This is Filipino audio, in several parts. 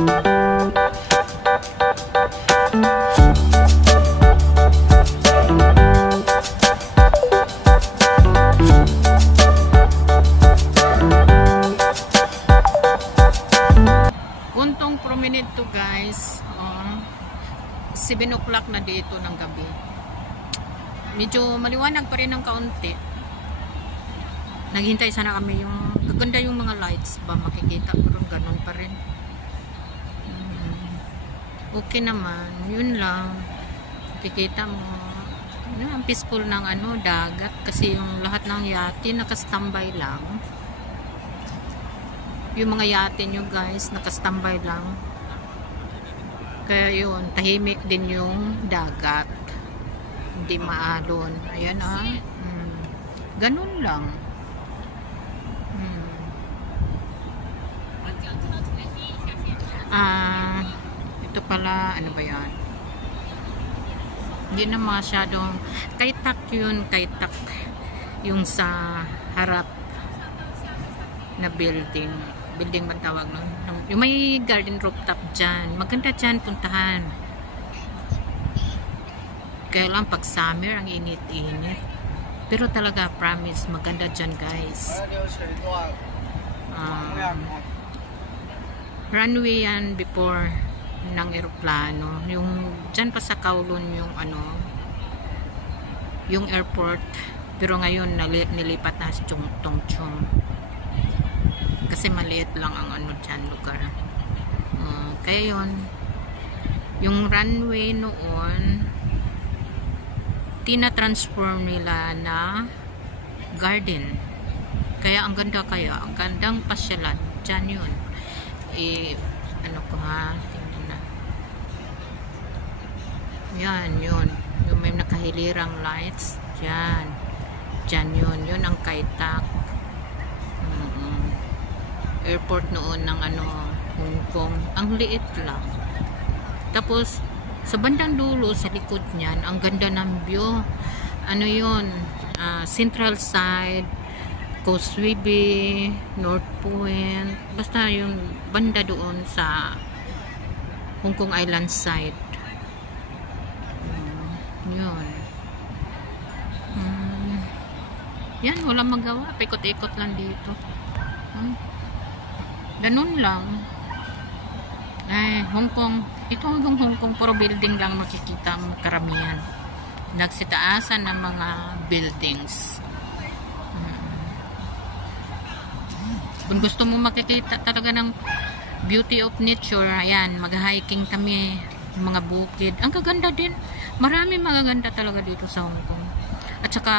Puntong promenade to guys. 7 o'clock na dito ng gabi. Medyo maliwanag pa rin ng kaunti. Naghintay sana kami yung gaganda yung mga lights ba makikita, pero ganun pa rin. Okay naman, yun lang. Kikita mo ang peaceful ng dagat kasi yung lahat ng yate nakastambay lang. Yung mga yate nyo guys nakastambay lang. Kaya yun, tahimik din yung dagat. Hindi maalon. Ayan ganun lang. Ito pala, ano ba yan? Hindi na masyadong kaitak yun, kaitak yung sa harap na building ba tawag nun? Yung may garden rooftop dyan, maganda dyan puntahan. Kaya lang pag summer ang init-init, pero talaga promise maganda dyan guys. Runway yan before ng eroplano, yung dyan pa sa Kowloon yung yung airport, pero ngayon nilipat na sa Tongchong kasi maliit lang ang dyan lugar. Kaya yun, yung runway noon tina-transform nila na garden, kaya ang ganda, kaya ang gandang pasyalan dyan yun. Tingnan na yan, yun yung may nakahilirang lights dyan yun ang kaitak. Airport noon ng Hong Kong, ang liit lang. Tapos sa bandang dulo sa likod niyan ang ganda ng view, yun, Central Side, Causeway Bay, North Point, basta yung banda doon sa Hong Kong Island side. Yun. Yan, walang magawa, paikot-ikot lang dito. Ganun lang. Hong Kong, ito hanggang Hong Kong, puro building lang makikita ang karamihan. Nagsitaasan ng mga buildings. Kung gusto mo makikita talaga ng beauty of nature, ayan, mag-hiking kami, mga bukid. Ang kaganda din. Marami magaganda talaga dito sa Hong Kong. At saka,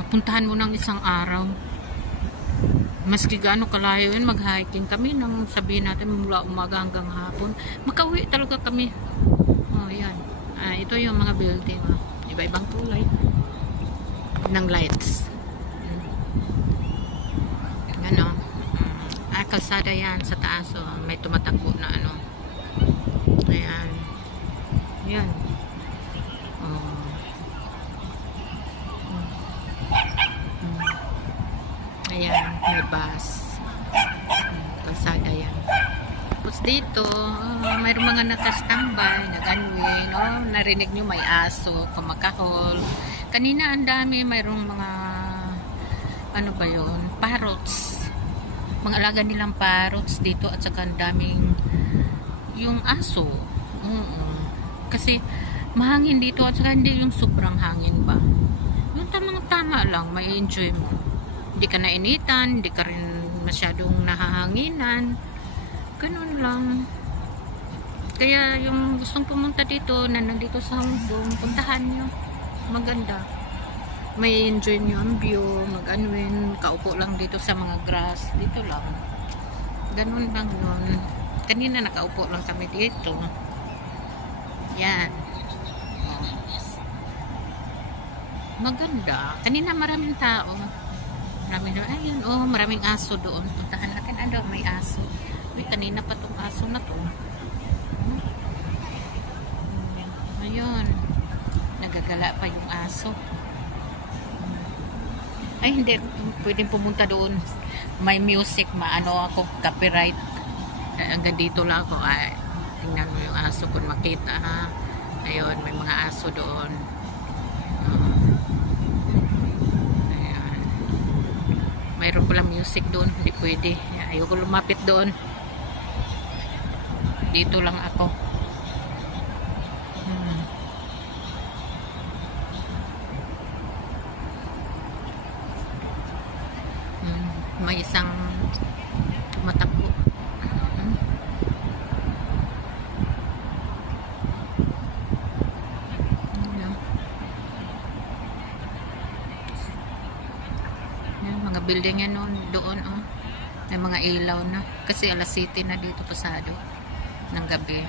mapuntahan mo ng isang araw. Maski gaano kalayo yun, mag-hiking kami nang sabihin natin mula umaga hanggang hapon. Makauwi talaga kami. Yan. Ito yung mga building. Iba-ibang kulay ng lights. Kalsada yan sa taas, may tumatakbo na ayan, yan, ayan, may bus, kalsada yan. Tapos dito mayroong mga nakastambay, nag-anway, narinig nyo may aso kumakahol kanina, ang dami, mayroong mga parrots, mga alaga nilang parrots dito, at saka daming yung aso. Kasi mahangin dito, at saka hindi yung sobrang hangin ba, yung tama lang, may enjoy mo, hindi ka nainitan, hindi ka rin masyadong nahahanginan, ganun lang. Kaya yung gustong pumunta dito na nandito sa Hong Kong, puntahan nyo, maganda, may enjoy nyo ang view, mag-anwin, kaupo lang dito sa mga grass, dito lang. Ganun lang yun. Kanina nakaupo lang kami dito. Yan. Maganda. Kanina maraming tao. Maraming aso doon. Puntahan natin, may aso. Kanina pa tong aso na to. Ayun. Nagagala pa yung aso. Ay, hindi. Pwedeng pumunta doon. May music, ako, copyright. Hanggang dito lang ako. Ay, tingnan mo yung aso kung makita ha. Ayun, may mga aso doon. Ayan. Mayroon pala music doon. Hindi pwede. Ayoko lumapit doon. Dito lang ako. May isang tumatakbo. Mga building yan doon, oh. May mga ilaw na. Kasi alas 7 na dito pasado ng gabi.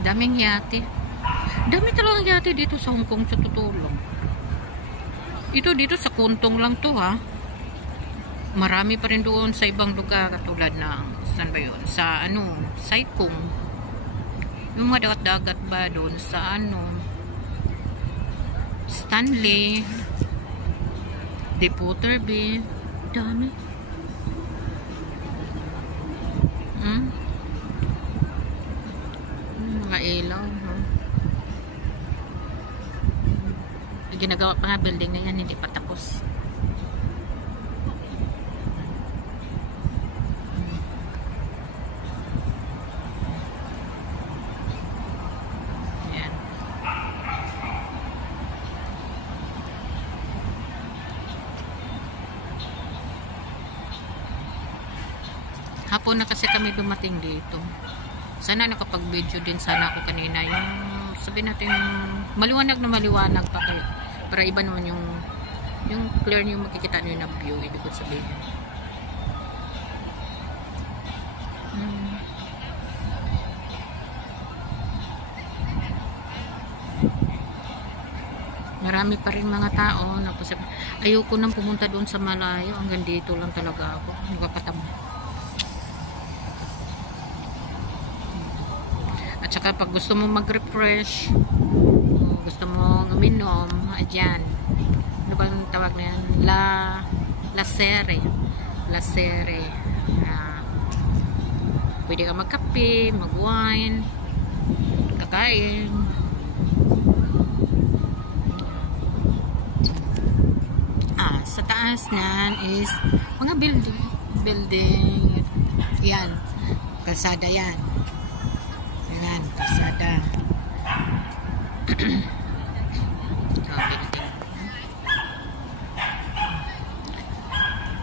Daming yate. Dami talagang yate dito sa Hong Kong, sa tutulong. Ito dito sa Kuntong lang to ha. Marami pa rin doon sa ibang lugar katulad ng saan ba yun? Sa Sai Kung. Yung mga dagat-dagat ba doon sa Stanley, Depoter Bay. Dami. Mga ilaw. Ginagawa pa nga building na yan, hindi pa tapos. Yan. Hapon na kasi kami dumating dito. Sana nakapag-video din sana ako kanina. Yung sabihin natin maliwanag na maliwanag pa kayo. Para iba naman yung clear niyo makikita niyo na view, ibig ko sabihin. Marami pa rin mga tao. Ayoko nang pumunta doon sa malayo. Hanggang dito lang talaga ako. Nagpapatama. At saka pag gusto mo mag-refresh, gusto mo uminom, dyan. Ano ba yung tawag na yan? La Serre. Pwede ka magkape, mag-wine, kakain. Sa taas nan is mga building. Yan. Kalsada yan. Yan, kalsada.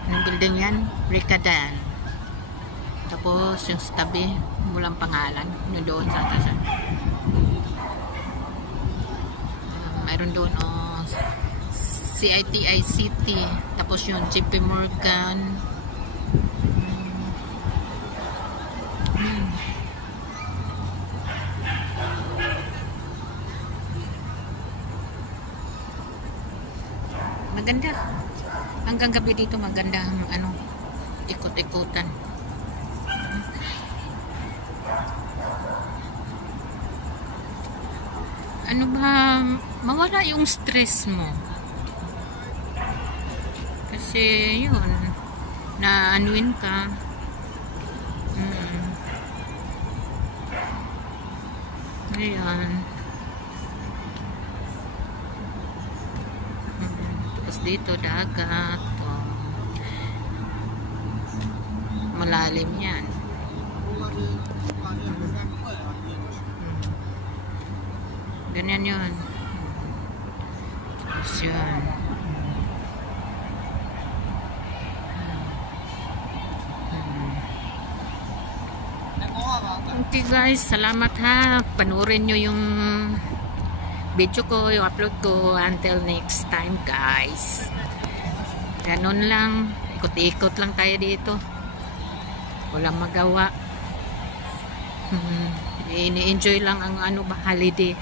Anong building yan? Rikadan. Tapos yung sa tabi, walang pangalan. Yung doon sa atas. Mayroon doon CITI City. Tapos yung JP Morgan. Maganda. Hanggang gabi dito maganda ang ikot-ikutan. Ano ba, mawala yung stress mo. Kasi yun, na-anuin ka. Ayan. Tapos dito dagat. Malalim yan. Ganyan yun. Tapos yun. Okay guys, salamat ha. Panurin nyo yung video ko, yung upload ko. Until next time guys. Ganun lang. Ikot-ikot lang tayo dito. Walang magawa. Ini-enjoy lang ang holiday.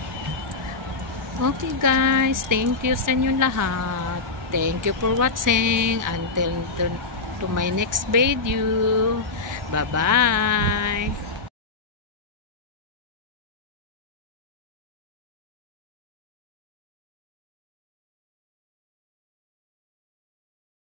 Okay guys, thank you sa inyo lahat. Thank you for watching. Until to my next video. Bye-bye.